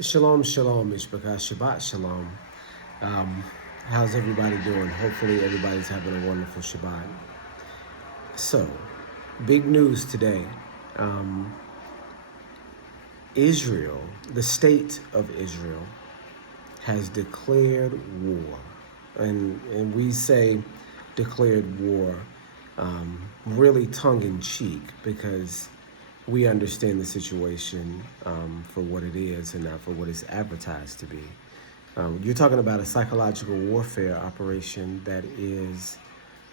Shalom, shalom, Mishpachah, Shabbat shalom. Um, how's everybody doing? Hopefully everybody's having a wonderful Shabbat. So, big news today. Um, Israel, the state of Israel, has declared war. And we say declared war really tongue-in-cheek because we understand the situation for what it is and not for what it's advertised to be. You're talking about a psychological warfare operation that is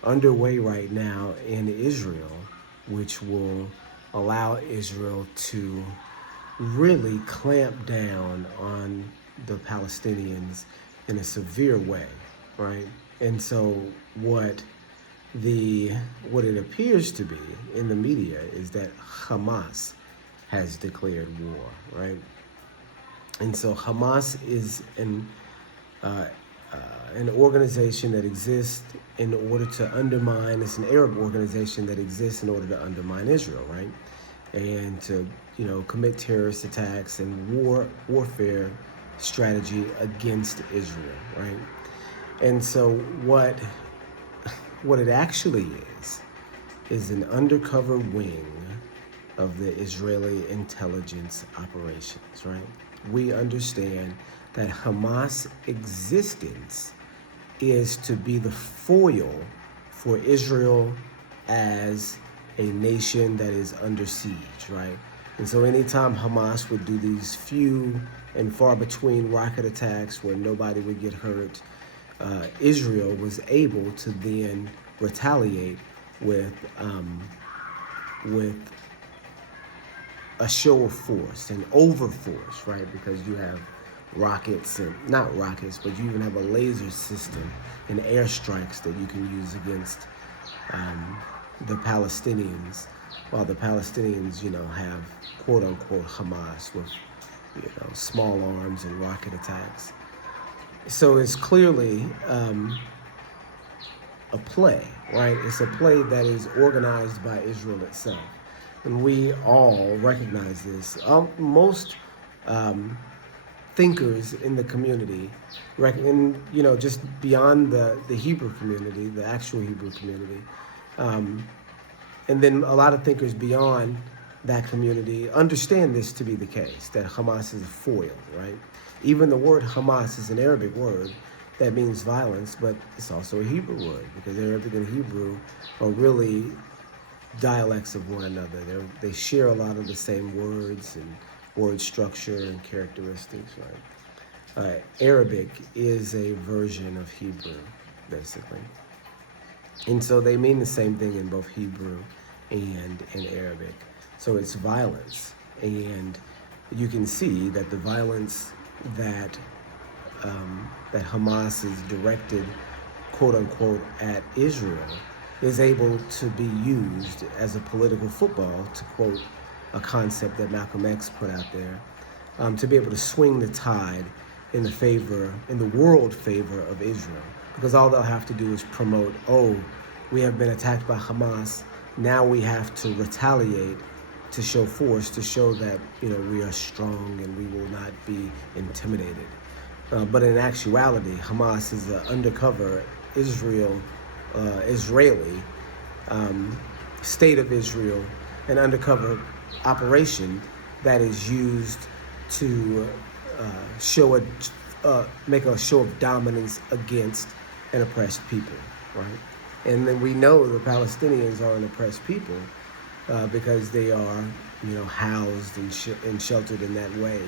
underway right now in Israel, which will allow Israel to really clamp down on the Palestinians in a severe way, right? And so what it appears to be in the media is that Hamas has declared war, right? And so Hamas is an organization that exists in order to undermine. It's an Arab organization that exists in order to undermine Israel, right? And to commit terrorist attacks and warfare strategy against Israel, right? And so what it actually is an undercover wing of the Israeli intelligence operations, right? We understand that Hamas' existence is to be the foil for Israel as a nation that is under siege, right? And so anytime Hamas would do these few and far between rocket attacks where nobody would get hurt, Israel was able to then retaliate with a show of force and over force, right? Because you have rockets, and not rockets, but you even have a laser system and airstrikes that you can use against the Palestinians, while the Palestinians, have quote unquote Hamas with, small arms and rocket attacks. So it's clearly a play, right? It's a play that is organized by Israel itself. And we all recognize this. Most thinkers in the community, just beyond the Hebrew community, the actual Hebrew community, and then a lot of thinkers beyond that community understand this to be the case, that Hamas is a foil, right? Even the word Hamas is an Arabic word that means violence, but it's also a Hebrew word because Arabic and Hebrew are really dialects of one another. They share a lot of the same words and word structure and characteristics, right? Arabic is a version of Hebrew, basically. And so they mean the same thing in both Hebrew and in Arabic. So it's violence. And you can see that the violence that Hamas is directed, quote unquote, at Israel is able to be used as a political football, to quote a concept that Malcolm X put out there, to be able to swing the tide in the world favor of Israel. Because all they'll have to do is promote, we have been attacked by Hamas, now we have to retaliate to show force, to show that we are strong and we will not be intimidated. But in actuality, Hamas is an undercover Israeli state of Israel, an undercover operation that is used to make a show of dominance against an oppressed people, right? And then we know the Palestinians are an oppressed people because they are, housed and sheltered in that way,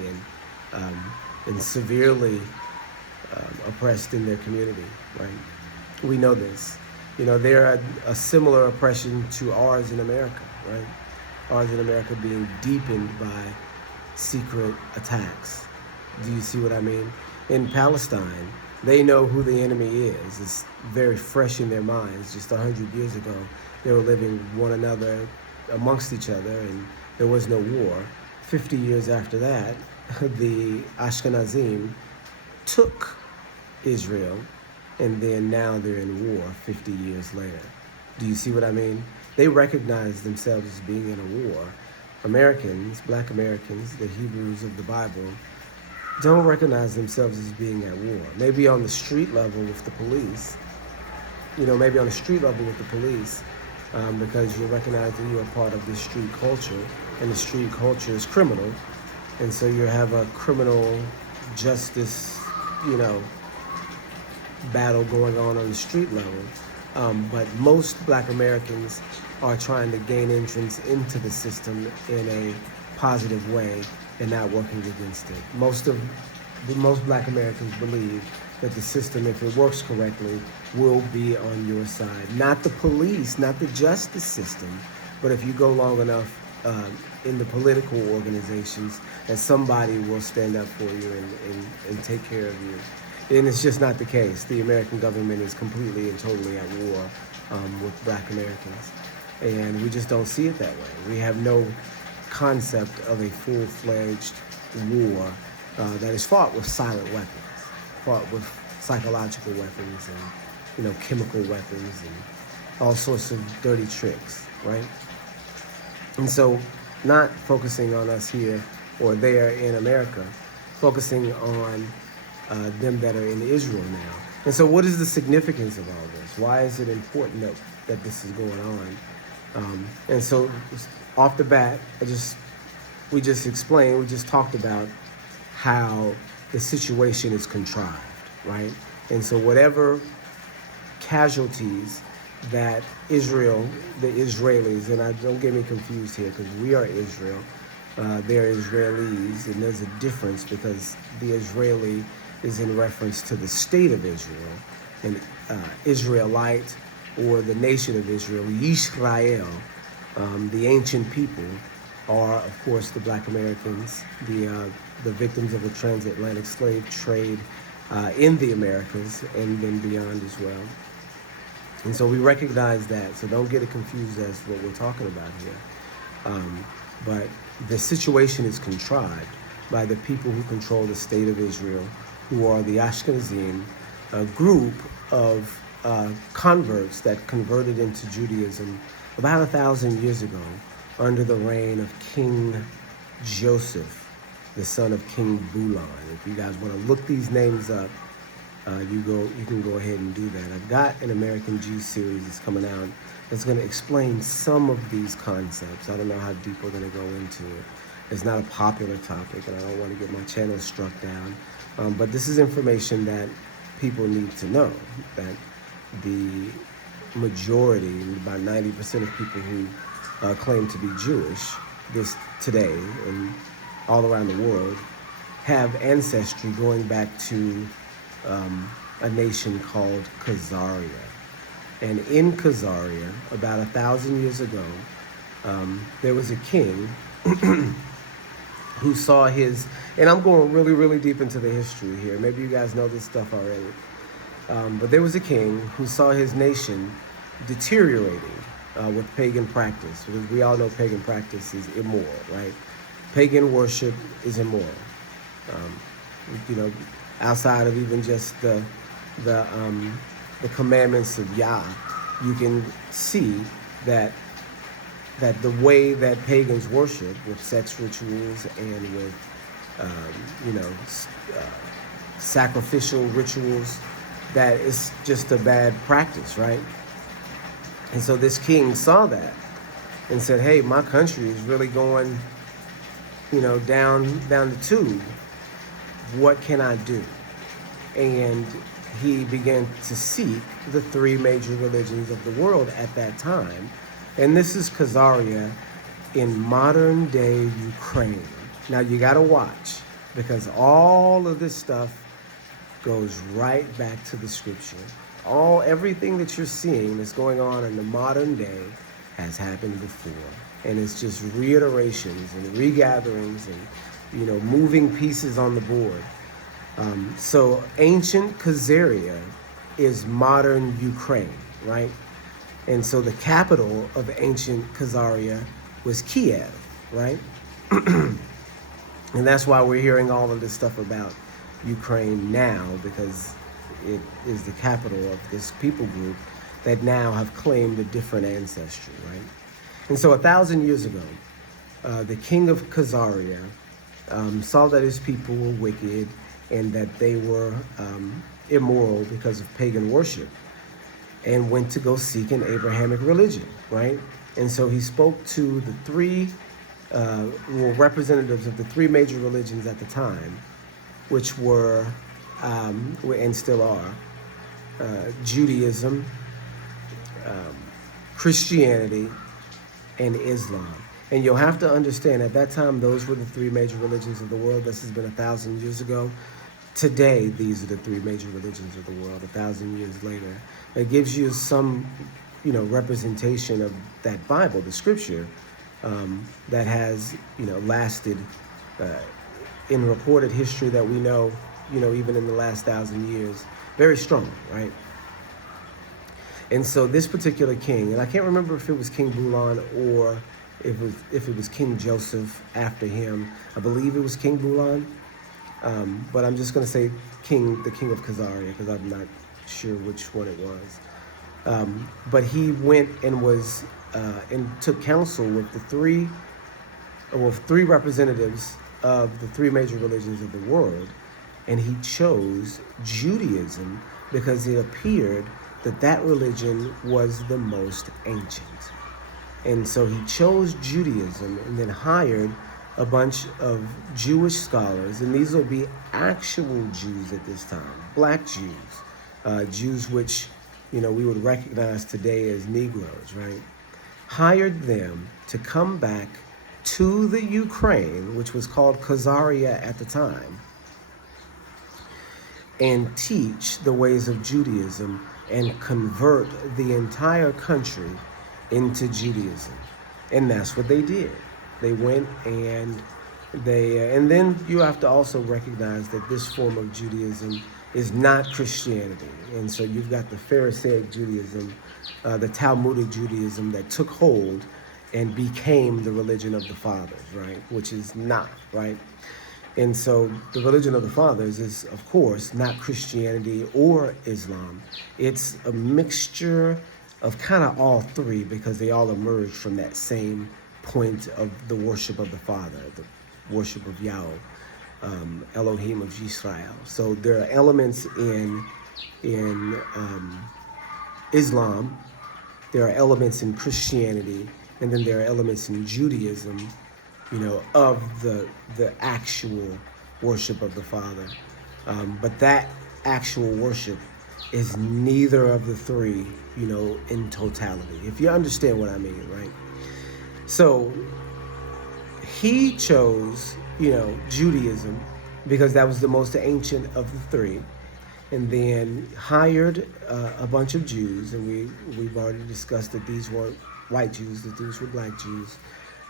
and severely oppressed in their community, right? We know this. They're a similar oppression to ours in America, right? Ours in America being deepened by secret attacks. Do you see what I mean? In Palestine, they know who the enemy is. It's very fresh in their minds. Just 100 years ago, they were living one another amongst each other, and there was no war. 50 years after that, the Ashkenazim took Israel, and then now they're in war 50 years later. Do you see what I mean? They recognize themselves as being in a war. Americans, black Americans, the Hebrews of the Bible, don't recognize themselves as being at war. Maybe on the street level with the police, maybe on the street level with the police, because you're recognizing you're a part of this street culture, and the street culture is criminal, and so you have a criminal justice, battle going on the street level. But most Black Americans are trying to gain entrance into the system in a positive way and not working against it. Most Black Americans believe that the system, if it works correctly, will be on your side. Not the police, not the justice system, but if you go long enough in the political organizations, that somebody will stand up for you and take care of you. And it's just not the case. The American government is completely and totally at war with Black Americans. And we just don't see it that way. We have no concept of a full-fledged war that is fought with silent weapons, fought with psychological weapons and, chemical weapons and all sorts of dirty tricks, right? And so not focusing on us here or there in America, focusing on them that are in Israel now. And so what is the significance of all this? Why is it important that this is going on? And so off the bat, we just talked about how the situation is contrived, right? And so whatever casualties that Israel, the Israelis, and don't get me confused here because we are Israel, they're Israelis, and there's a difference because the Israeli is in reference to the state of Israel, and Israelite, or the nation of Israel, Yisrael, the ancient people, are of course the Black Americans, the victims of the transatlantic slave trade in the Americas and then beyond as well. And so we recognize that, so don't get it confused as to what we're talking about here. But the situation is contrived by the people who control the state of Israel, who are the Ashkenazim, a group of converts that converted into Judaism about 1,000 years ago under the reign of King Joseph, the son of King Bulan. If you guys want to look these names up, you can go ahead and do that. I've got an American Jew series that's coming out that's going to explain some of these concepts. I don't know how deep we're going to go into it. It's not a popular topic, and I don't want to get my channel struck down. But this is information that people need to know, that the majority, about 90% of people who claim to be Jewish today and all around the world have ancestry going back to a nation called Khazaria. And in Khazaria, about 1,000 years ago, there was a king who saw his, and I'm going really, really deep into the history here. Maybe you guys know this stuff already. But there was a king who saw his nation deteriorating with pagan practice, because we all know pagan practice is immoral, right? Pagan worship is immoral. Outside of even just the commandments of Yah, you can see that the way that pagans worship, with sex rituals and with sacrificial rituals, that is just a bad practice, right? And so this king saw that and said, hey, my country is really going down the tube. What can I do? And he began to seek the three major religions of the world at that time. And this is Khazaria in modern day Ukraine. Now you gotta watch, because all of this stuff goes right back to the scripture. Everything that you're seeing that's going on in the modern day has happened before. And it's just reiterations and regatherings and, moving pieces on the board. So ancient Khazaria is modern Ukraine, right? And so the capital of ancient Khazaria was Kiev, right? And that's why we're hearing all of this stuff about Ukraine now, because it is the capital of this people group that now have claimed a different ancestry, right? And so 1,000 years ago, the king of Khazaria saw that his people were wicked and that they were immoral because of pagan worship, and went to go seek an Abrahamic religion, right? And so he spoke to the three representatives of the three major religions at the time, which were, and still are, Judaism, Christianity, and Islam. And you'll have to understand, at that time, those were the three major religions of the world. This has been 1,000 years ago. Today, these are the three major religions of the world, 1,000 years later. It gives you some, representation of that Bible, the scripture, that has, lasted in recorded history that we know, even in the last 1,000 years, very strong, right? And so this particular king, and I can't remember if it was King Bulan or if it was King Joseph after him. I believe it was King Bulan, but I'm just going to say the king of Khazaria, because I'm not sure which one it was. But he went and was and took counsel with three representatives of the three major religions of the world, and he chose Judaism because it appeared that religion was the most ancient. And so he chose Judaism and then hired a bunch of Jewish scholars, and these will be actual Jews at this time, black Jews, Jews which, we would recognize today as Negroes, right? Hired them to come back to the Ukraine, which was called Khazaria at the time, and teach the ways of Judaism and convert the entire country into Judaism. And that's what they did. They went and and then you have to also recognize that this form of Judaism is not Christianity. And so you've got the Pharisaic Judaism, the Talmudic Judaism that took hold and became the religion of the fathers, right? Which is not, right? And so the religion of the fathers is, of course, not Christianity or Islam. It's a mixture of kind of all three, because they all emerged from that same point of the worship of the Father, the worship of Yahweh, Elohim of Yisrael. So there are elements in Islam, there are elements in Christianity, and then there are elements in Judaism, of the actual worship of the Father. But that actual worship is neither of the three, in totality, if you understand what I mean, right? So he chose, Judaism because that was the most ancient of the three, and then hired a bunch of Jews, and we've already discussed that these weren't white Jews, that these were black Jews,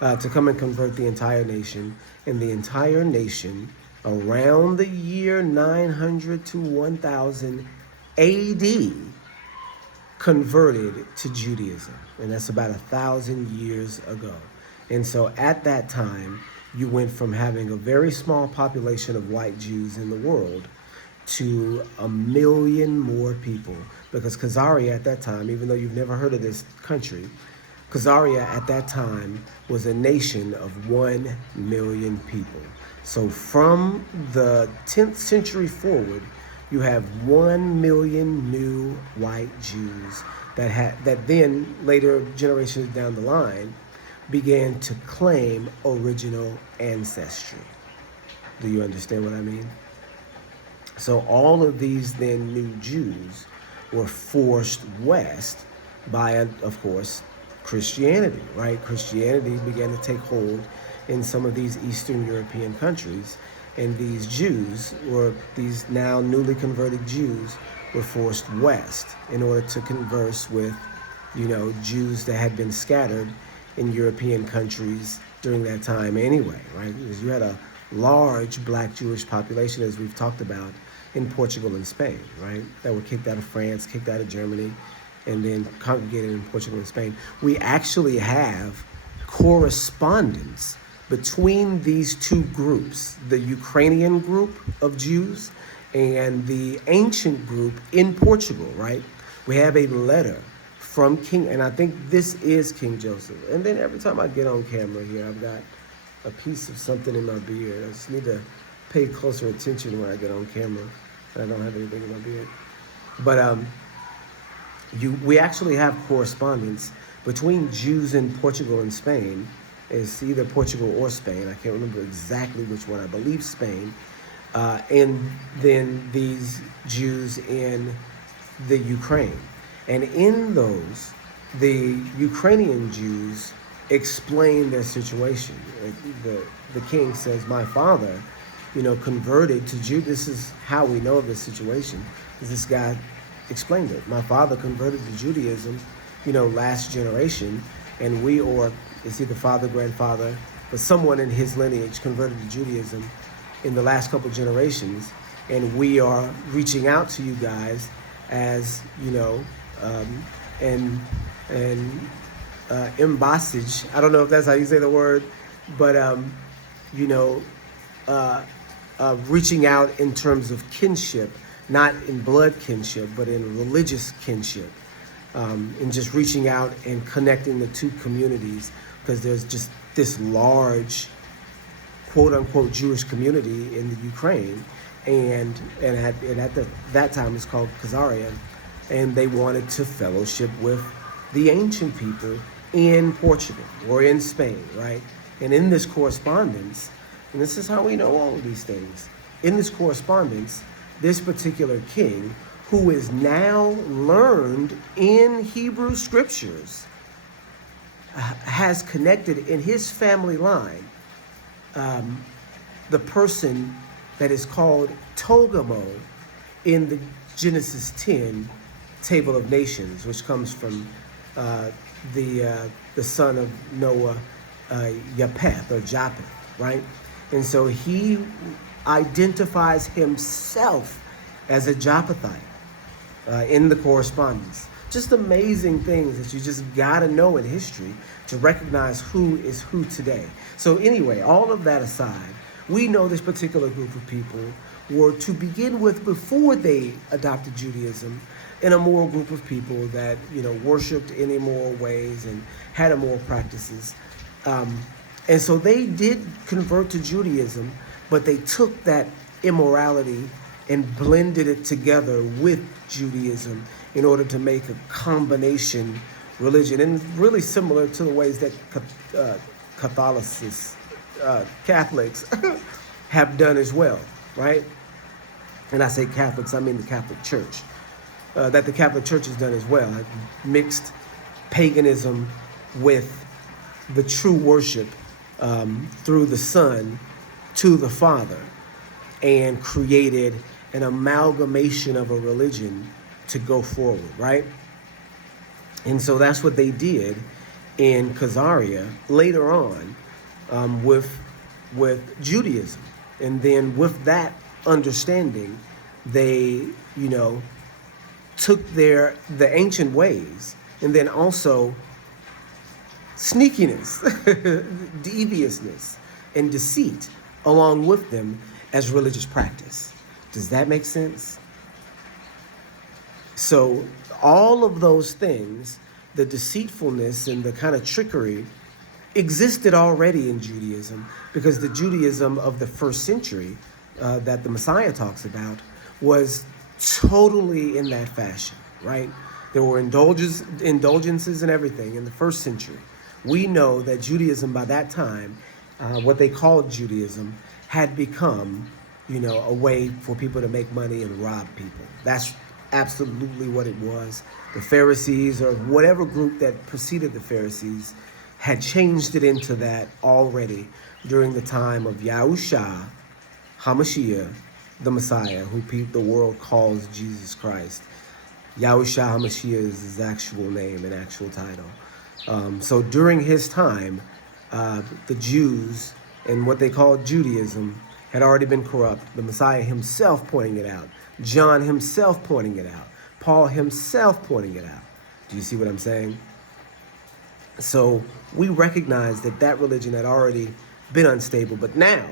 to come and convert the entire nation. And the entire nation, around the year 900 to 1000 AD, converted to Judaism. And that's about 1,000 years ago. And so at that time, you went from having a very small population of white Jews in the world to 1 million more people. Because Khazaria at that time, even though you've never heard of this country, Khazaria at that time was a nation of 1 million people. So from the 10th century forward, you have 1 million new white Jews that then later generations down the line began to claim original ancestry. Do you understand what I mean? So all of these then new Jews were forced west by, of course, Christianity, right? Christianity began to take hold in some of these Eastern European countries, and these Jews, or these now newly converted Jews, were forced west in order to converse with, Jews that had been scattered in European countries during that time anyway, right? Because you had a large black Jewish population, as we've talked about, in Portugal and Spain, right? That were kicked out of France, kicked out of Germany, and then congregated in Portugal and Spain. We actually have correspondence between these two groups, the Ukrainian group of Jews and the ancient group in Portugal, right? We have a letter from King, and I think this is King Joseph. And then every time I get on camera here, I've got a piece of something in my beard. I just need to pay closer attention when I get on camera. I don't have anything in my beard. But we actually have correspondence between Jews in Portugal and Spain. It's either Portugal or Spain. I can't remember exactly which one. I believe Spain. And then these Jews in the Ukraine. And in those, the Ukrainian Jews explain their situation. The king says, my father, converted to Judaism. This is how we know of this situation, because this guy explained it. My father converted to Judaism, last generation, and it's either father, grandfather, but someone in his lineage converted to Judaism in the last couple generations, and we are reaching out to you guys as, embassage. I don't know if that's how you say the word, but, reaching out in terms of kinship, not in blood kinship, but in religious kinship, and just reaching out and connecting the two communities, because there's just this large, quote unquote, Jewish community in the Ukraine, and at that time it's called Khazaria, and they wanted to fellowship with the ancient people in Portugal or in Spain, right? And in this correspondence, and this is how we know all of these things, in this correspondence, this particular king, who is now learned in Hebrew scriptures, has connected in his family line the person that is called Togamo in the Genesis 10 Table of Nations, which comes from the son of Noah, Japheth or Japheth, right? And so he identifies himself as a Japhethite in the correspondence. Just amazing things that you just gotta know in history to recognize who is who today. So anyway, all of that aside, we know this particular group of people were, to begin with, before they adopted Judaism, an immoral group of people that, worshipped in immoral ways and had immoral practices. And so they did convert to Judaism, but they took that immorality and blended it together with Judaism in order to make a combination religion, and really similar to the ways that Catholics have done as well, right? And I say Catholics, I mean the Catholic Church. That the Catholic Church has done as well, have mixed paganism with the true worship through the Son to the Father, and created an amalgamation of a religion to go forward, right? And so that's what they did in Khazaria later on with Judaism. And then with that understanding, they, took the ancient ways, and then also sneakiness, deviousness, and deceit along with them as religious practice. Does that make sense? So all of those things, the deceitfulness and the kind of trickery, existed already in Judaism, because the Judaism of the first century that the Messiah talks about was totally in that fashion, right? There were indulgences and everything in the first century. We know that Judaism by that time, what they called Judaism, had become, a way for people to make money and rob people. That's absolutely what it was. The Pharisees, or whatever group that preceded the Pharisees, had changed it into that already during the time of Yahushua HaMashiach, the Messiah, who the world calls Jesus Christ. Yahushua HaMashiach is his actual name and actual title. So during his time, the Jews and what they called Judaism had already been corrupt. The Messiah himself pointing it out. John himself pointing it out. Paul himself pointing it out. Do you see what I'm saying? So we recognize that religion had already been unstable, but now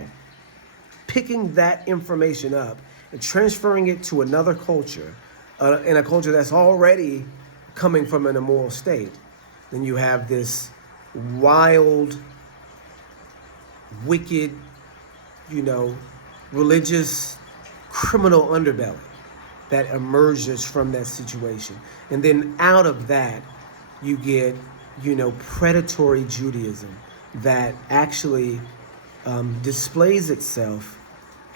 picking that information up and transferring it to another culture, in a culture that's already coming from an immoral state, then you have this wild wicked, religious criminal underbelly that emerges from that situation. And then out of that, you get, predatory Judaism that actually displays itself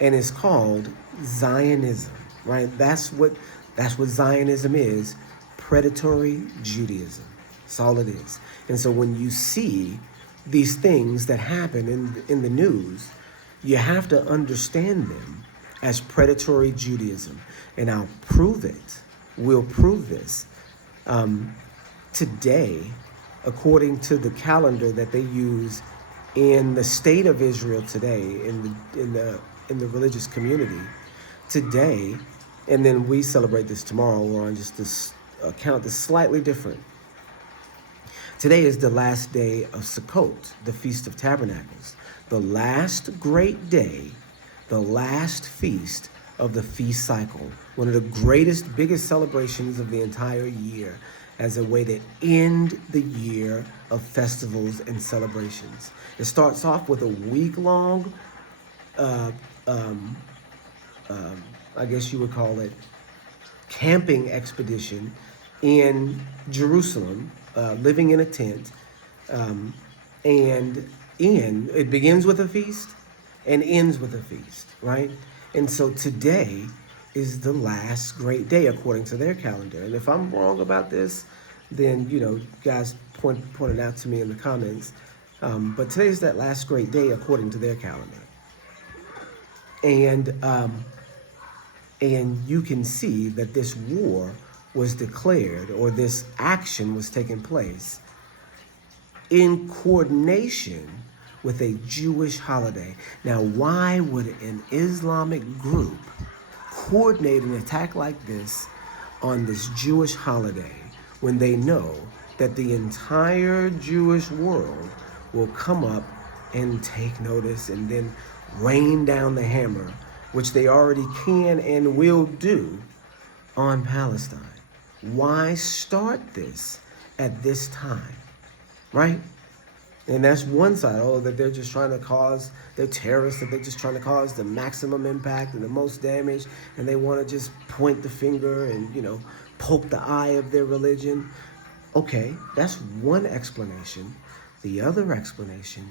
and is called Zionism, right? That's what Zionism is, predatory Judaism. That's all it is. And so when you see these things that happen in the news, you have to understand them as predatory Judaism. And I'll prove it. We'll prove this. Today, according to the calendar that they use in the state of Israel today, in the religious community today, and then we celebrate this tomorrow. We're on just this account that's slightly different. Today is the last day of Sukkot, the Feast of Tabernacles, the last great day, the last feast of the feast cycle, one of the greatest, biggest celebrations of the entire year, as a way to end the year of festivals and celebrations. It starts off with a week-long, I guess you would call it, camping expedition in Jerusalem, living in a tent, and it begins with a feast and ends with a feast, right? And so today is the last great day according to their calendar. And if I'm wrong about this, then, guys point it out to me in the comments. But today is that last great day according to their calendar. And you can see that this war was declared, or this action was taking place in coordination with a Jewish holiday. Now, why would an Islamic group coordinate an attack like this on this Jewish holiday when they know that the entire Jewish world will come up and take notice and then rain down the hammer, which they already can and will do on Palestine? Why start this at this time, right? And that's one side. Oh, that they're just trying to cause, they're terrorists, that they're just trying to cause the maximum impact and the most damage, and they want to just point the finger and, poke the eye of their religion. Okay, that's one explanation. The other explanation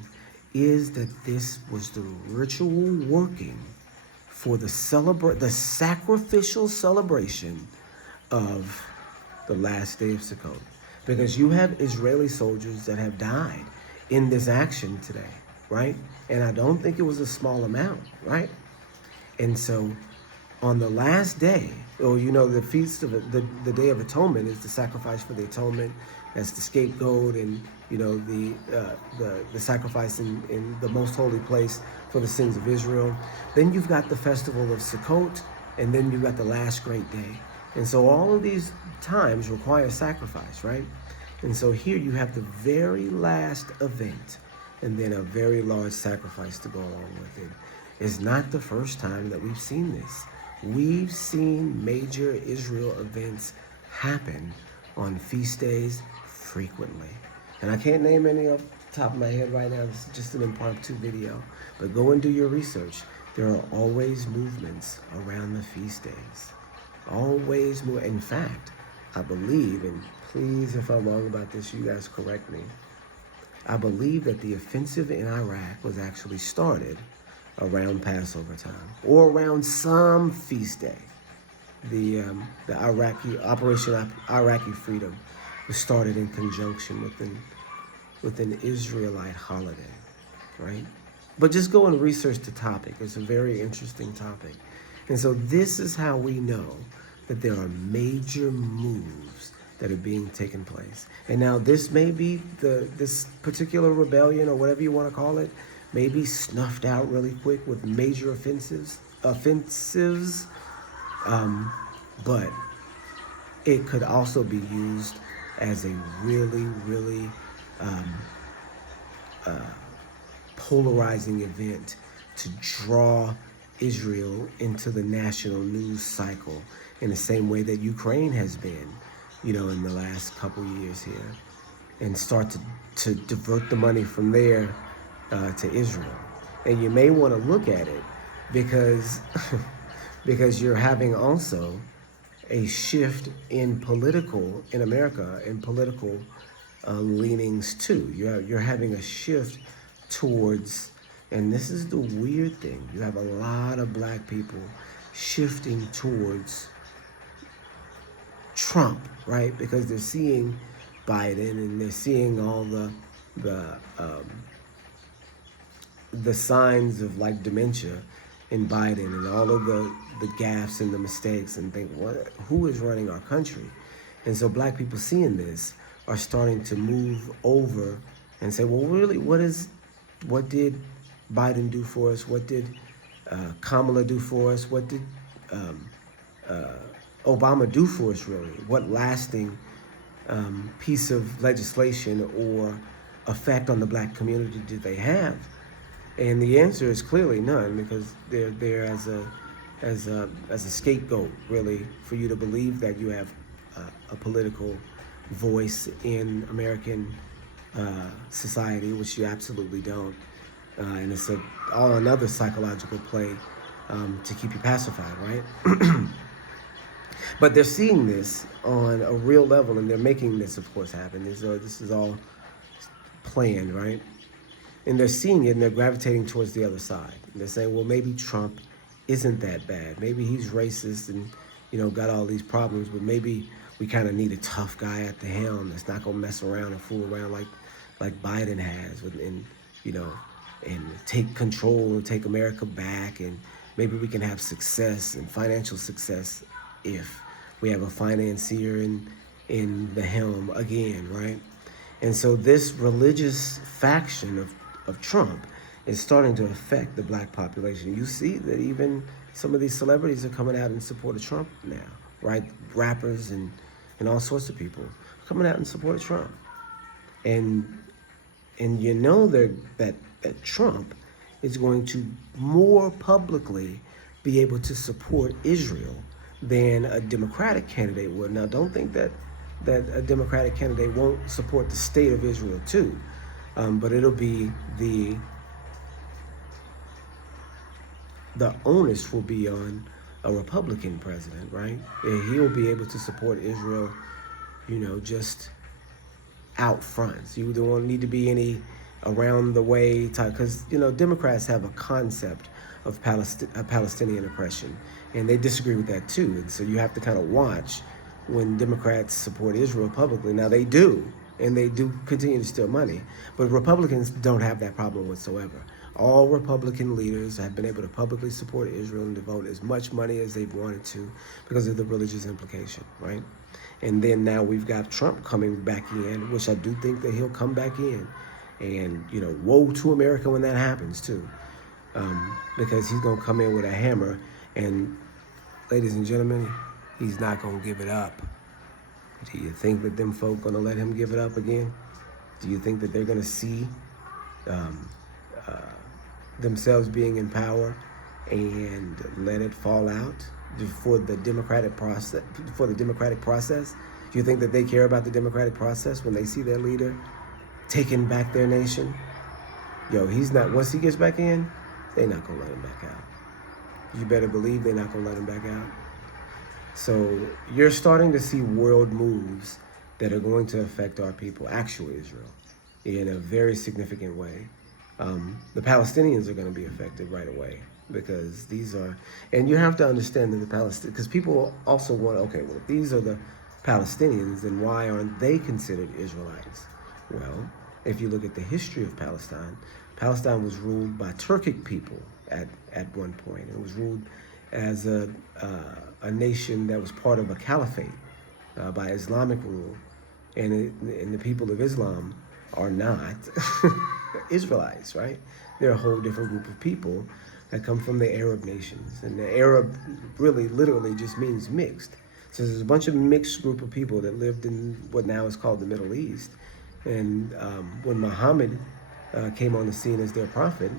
is that this was the ritual working for the sacrificial celebration of the last day of Sukkot. Because you have Israeli soldiers that have died in this action today, right? And I don't think it was a small amount, right? And so on the last day, the feast of the Day of Atonement is the sacrifice for the atonement. That's the scapegoat, and the sacrifice in the most holy place for the sins of Israel. Then you've got the festival of Sukkot, and then you've got the last great day. And so all of these times require sacrifice, right? And so here you have the very last event, and then a very large sacrifice to go along with it. It's not the first time that we've seen this. We've seen major Israel events happen on feast days frequently. And I can't name any off the top of my head right now. This is just an impromptu video. But go and do your research. There are always movements around the feast days. Always move. In fact, I believe, and please, if I'm wrong about this, you guys correct me. I believe that the offensive in Iraq was actually started around Passover time, or around some feast day. The Operation Iraqi Freedom was started in conjunction with an Israelite holiday, right? But just go and research the topic. It's a very interesting topic. And so this is how we know that there are major moves that are being taken place. And now this may be this particular rebellion, or whatever you want to call it, may be snuffed out really quick with major offensives, but it could also be used as a really, really polarizing event to draw Israel into the national news cycle in the same way that Ukraine has been, in the last couple years here, and start to divert the money from there to Israel. And you may want to look at it because because you're having also a shift in America in political leanings too. You're having a shift towards, and this is the weird thing. You have a lot of black people shifting towards Trump, right? Because they're seeing Biden and they're seeing all the um, the signs of like dementia in Biden and all of the gaffes and the mistakes, and think, who is running our country? And so black people seeing this are starting to move over and say, well, really, what did Biden do for us? What did Kamala do for us? What did um, uh, Obama do for us, really? What lasting piece of legislation or effect on the black community did they have? And the answer is clearly none, because they're there as a scapegoat, really, for you to believe that you have a political voice in American society, which you absolutely don't. And it's all another psychological play to keep you pacified, right? But they're seeing this on a real level, and they're making this, of course, happen. This is all planned, right? And they're seeing it, and they're gravitating towards the other side. And they're saying, well, maybe Trump isn't that bad. Maybe he's racist and, got all these problems, but maybe we kind of need a tough guy at the helm that's not gonna mess around and fool around like Biden has, and take control and take America back, and maybe we can have success and financial success if we have a financier in the helm again, right? And so this religious faction of Trump is starting to affect the black population. You see that even some of these celebrities are coming out in support of Trump now, right? Rappers and all sorts of people are coming out in support of Trump. And that Trump is going to more publicly be able to support Israel than a Democratic candidate would. Now, don't think that a Democratic candidate won't support the state of Israel too, but it'll be the onus will be on a Republican president, right? And he'll be able to support Israel, just out front. So there won't need to be any around the way type, because Democrats have a concept of Palestinian oppression, and they disagree with that too. And so you have to kind of watch when Democrats support Israel publicly. Now they do, and they do continue to steal money, but Republicans don't have that problem whatsoever. All Republican leaders have been able to publicly support Israel and devote as much money as they've wanted to because of the religious implication, right? And then now we've got Trump coming back in, which I do think that he'll come back in. And, woe to America when that happens too. Because he's gonna come in with a hammer, and ladies and gentlemen, he's not gonna give it up. Do you think that them folk gonna let him give it up again? Do you think that they're gonna see themselves being in power and let it fall out for the democratic process? Do you think that they care about the democratic process when they see their leader taking back their nation? He's not. Once he gets back in, they're not gonna let him back out. You better believe they're not gonna let him back out. So you're starting to see world moves that are going to affect our people, actual Israel, in a very significant way. The Palestinians are going to be affected right away, because these are, and you have to understand that because people also want, okay, well, if these are the Palestinians, then why aren't they considered Israelites? Well, if you look at the history of Palestine, Palestine was ruled by Turkic people at one point. It was ruled as a nation that was part of a caliphate by Islamic rule, and the people of Islam are not Israelites, right? They're a whole different group of people that come from the Arab nations, and the Arab really literally just means mixed. So there's a bunch of mixed group of people that lived in what now is called the Middle East. And when Muhammad came on the scene as their prophet,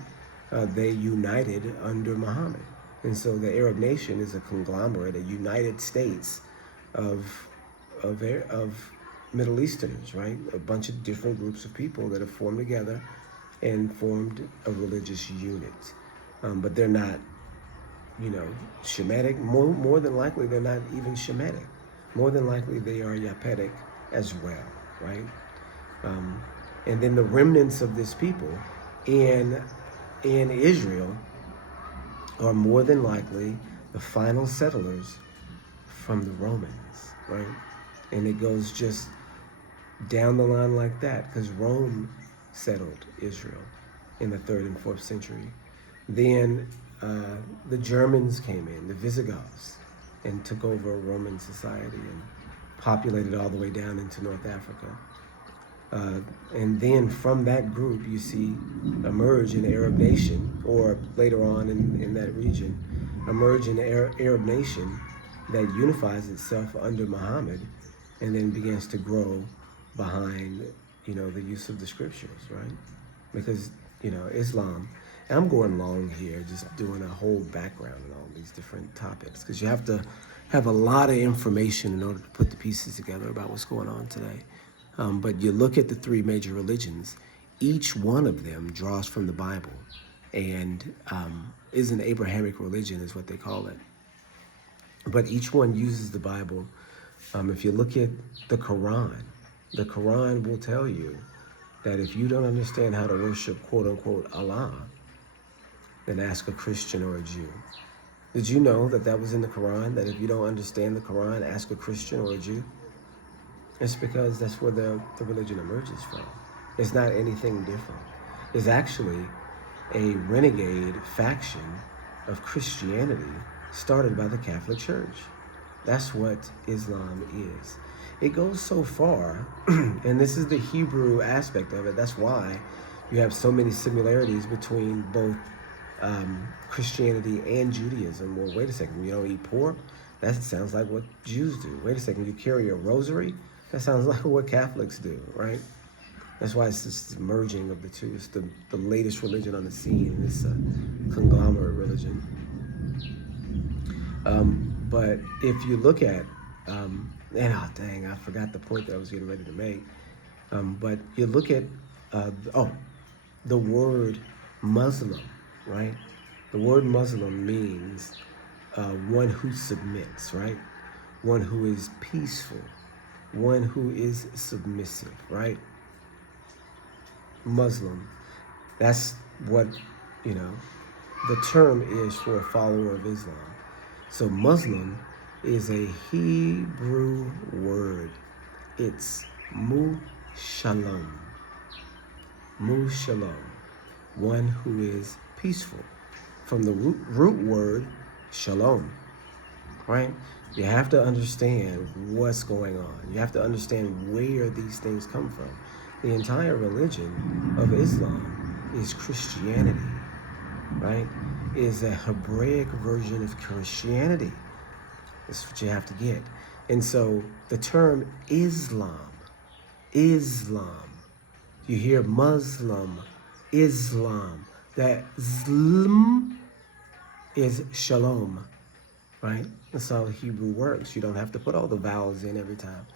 they united under Muhammad. And so the Arab nation is a conglomerate, a United States of Middle Easterners, right? A bunch of different groups of people that have formed together and formed a religious unit. But they're not, Shemitic. More than likely, they're not even Shemitic. More than likely, they are Yapetic as well, right? And then the remnants of this people in Israel are more than likely the final settlers from the Romans, right? And it goes just down the line like that, because Rome settled Israel in the 3rd and 4th century. Then the Germans came in, the Visigoths, and took over Roman society and populated all the way down into North Africa. And then from that group, you see emerge an Arab nation, or later on in that region, emerge an Arab nation that unifies itself under Muhammad and then begins to grow behind, the use of the scriptures, right? Because, Islam, and I'm going long here, just doing a whole background on all these different topics, because you have to have a lot of information in order to put the pieces together about what's going on today. But you look at the 3 major religions, each one of them draws from the Bible and is an Abrahamic religion, is what they call it. But each one uses the Bible. If you look at the Quran will tell you that if you don't understand how to worship, quote unquote, Allah, then ask a Christian or a Jew. Did you know that was in the Quran, that if you don't understand the Quran, ask a Christian or a Jew? It's because that's where the religion emerges from. It's not anything different. It's actually a renegade faction of Christianity started by the Catholic Church. That's what Islam is. It goes so far, and this is the Hebrew aspect of it. That's why you have so many similarities between both Christianity and Judaism. Well, wait a second, you don't eat pork? That sounds like what Jews do. Wait a second, you carry a rosary? That sounds like what Catholics do, right? That's why it's this merging of the two. It's the latest religion on the scene. It's a conglomerate religion. But if you look at, I forgot the point that I was getting ready to make. But you look at, the word Muslim, right? The word Muslim means one who submits, right? One who is peaceful, one who is submissive, right? Muslim, that's what, the term is for a follower of Islam. So Muslim is a Hebrew word. It's Mushalom. Mushalom, one who is peaceful. From the root word shalom, right? You have to understand what's going on. You have to understand where these things come from. The entire religion of Islam is Christianity, right? Is a Hebraic version of Christianity. That's what you have to get. And so the term Islam, you hear Muslim, Islam, that Zlm is shalom, right? That's how Hebrew works. You don't have to put all the vowels in every time.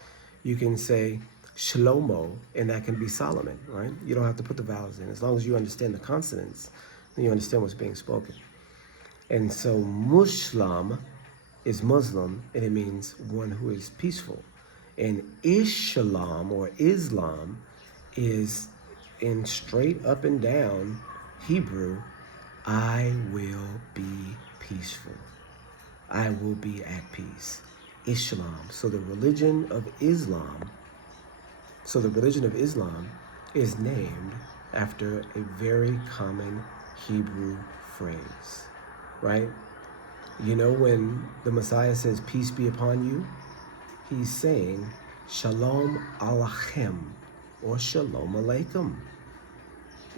You can say Shlomo, and that can be Solomon, right? You don't have to put the vowels in. As long as you understand the consonants, then you understand what's being spoken. And so Muslim is Muslim, and it means one who is peaceful. And Islam or Islam is in straight up and down Hebrew, I will be peaceful. I will be at peace. Islam. So the religion of Islam is named after a very common Hebrew phrase, right? You know, when the Messiah says, peace be upon you, he's saying, Shalom Aleichem, or Shalom Aleichem.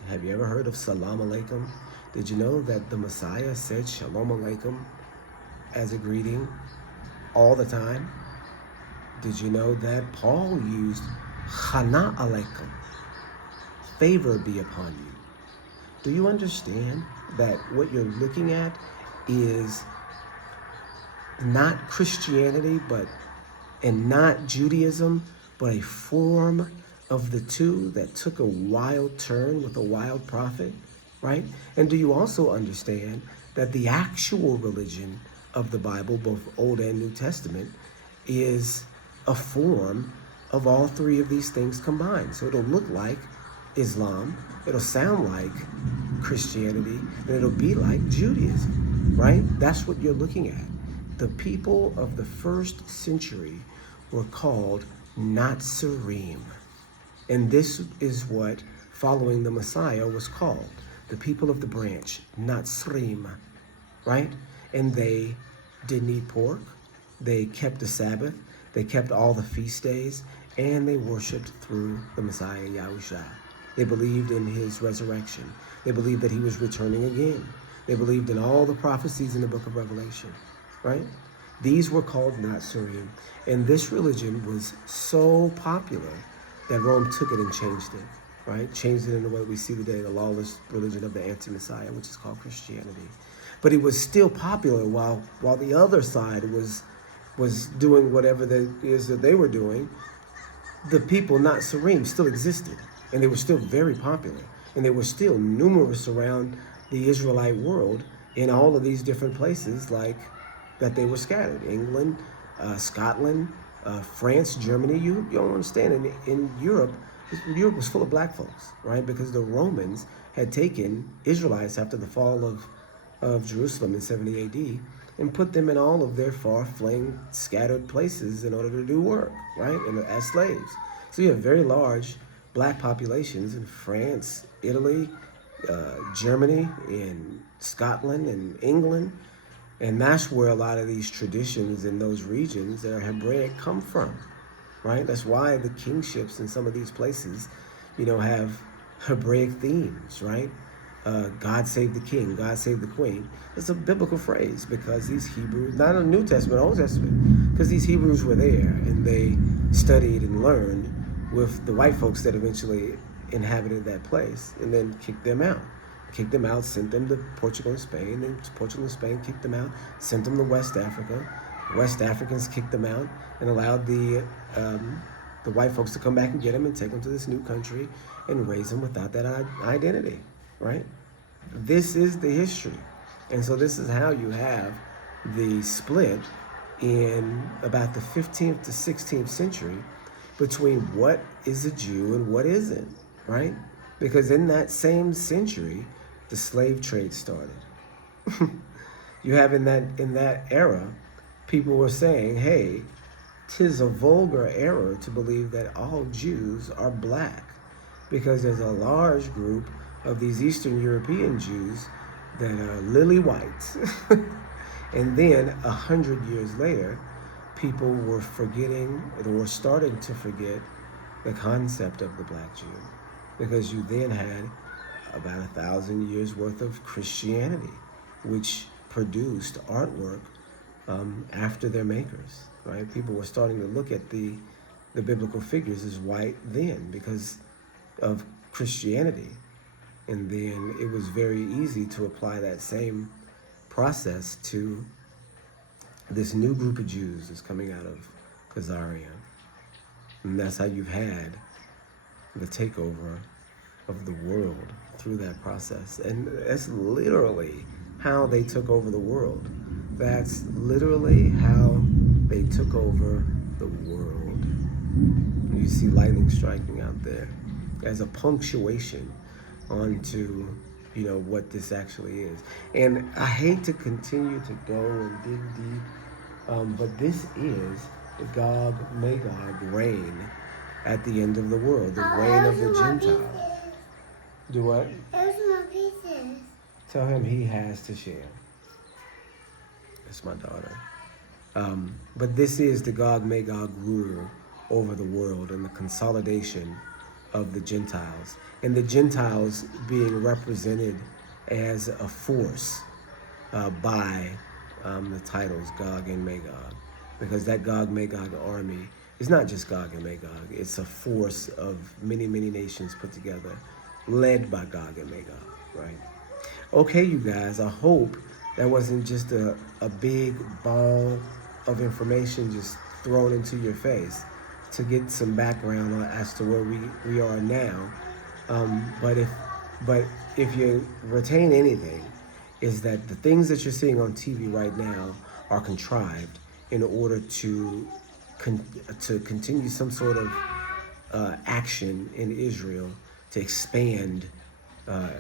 Have you ever heard of Salam Aleichem? Did you know that the Messiah said Shalom Aleichem as a greeting all the time? Did you know that Paul used Chana Aleichem, favor be upon you? Do you understand that what you're looking at is not Christianity, and not Judaism, but a form of the two that took a wild turn with a wild prophet, right? And do you also understand that the actual religion of the Bible, both Old and New Testament, is a form of all three of these things combined? So it'll look like Islam, it'll sound like Christianity, and it'll be like Judaism, right? That's what you're looking at. The people of the first century were called Nazarene. And this is what following the Messiah was called. The people of the branch, Nazarene, right? And they didn't eat pork. They kept the Sabbath. They kept all the feast days. And they worshiped through the Messiah, Yahusha. They believed in his resurrection. They believed that he was returning again. They believed in all the prophecies in the book of Revelation, right? These were called Nazarene. And this religion was so popular that Rome took it and changed it, right? Changed it into what we see today, the lawless religion of the anti-Messiah, which is called Christianity. But it was still popular while the other side was doing whatever it is that they were doing. The people, Nazarene, still existed, and they were still very popular, and they were still numerous around the Israelite world in all of these different places, like that they were scattered. England, Scotland, France, Germany. You don't understand. In Europe was full of black folks, right? Because the Romans had taken Israelites after the fall of Jerusalem in 70 AD and put them in all of their far-flung, scattered places in order to do work, right? And as slaves. So you have very large black populations in France, Italy, Germany, in Scotland, and England. And that's where a lot of these traditions in those regions that are Hebraic come from, right? That's why the kingships in some of these places, have Hebraic themes, right? God save the king, God save the queen. It's a biblical phrase because these Hebrews, not in the New Testament, Old Testament, because these Hebrews were there and they studied and learned with the white folks that eventually inhabited that place and then kicked them out. Kicked them out, sent them to Portugal and Spain, and Portugal and Spain kicked them out, sent them to West Africa. West Africans kicked them out and allowed the white folks to come back and get them and take them to this new country and raise them without that identity, right? This is the history. And so this is how you have the split in about the 15th to 16th century between what is a Jew and what isn't, right? Because in that same century, the slave trade started. You have in that era, people were saying, hey, 'tis a vulgar error to believe that all Jews are black, because there's a large group of these Eastern European Jews that are lily white. And then 100 years later, people were forgetting, or were starting to forget the concept of the black Jew, because you then had about 1,000 years worth of Christianity, which produced artwork after their makers, right? People were starting to look at the biblical figures as white then because of Christianity. And then it was very easy to apply that same process to this new group of Jews that's coming out of Khazaria. And that's how you've had the takeover of the world through that process. And that's literally how they took over the world. That's literally how they took over the world. You see lightning striking out there as a punctuation onto, what this actually is. And I hate to continue to go and dig deep, but this is the Gog Magog reign at the end of the world, the reign of the Gentiles. Do what? There's more pieces. Tell him he has to share. That's my daughter. But this is the Gog Magog rule over the world and the consolidation of the Gentiles. And the Gentiles being represented as a force by the titles Gog and Magog. Because that Gog Magog army is not just Gog and Magog. It's a force of many, many nations put together, led by Gog and Magog, right? Okay, you guys, I hope that wasn't just a big ball of information just thrown into your face. to get some background as to where we are now. But if you retain anything, is that the things that you're seeing on TV right now are contrived in order to continue some sort of action in Israel to expand uh,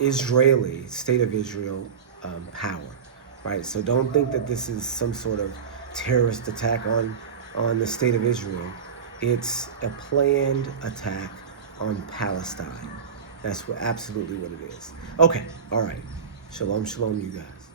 Israeli state of Israel power, right? So don't think that this is some sort of terrorist attack on the state of Israel. It's a planned attack on Palestine. That's absolutely what it is. Okay, all right. Shalom, shalom, you guys.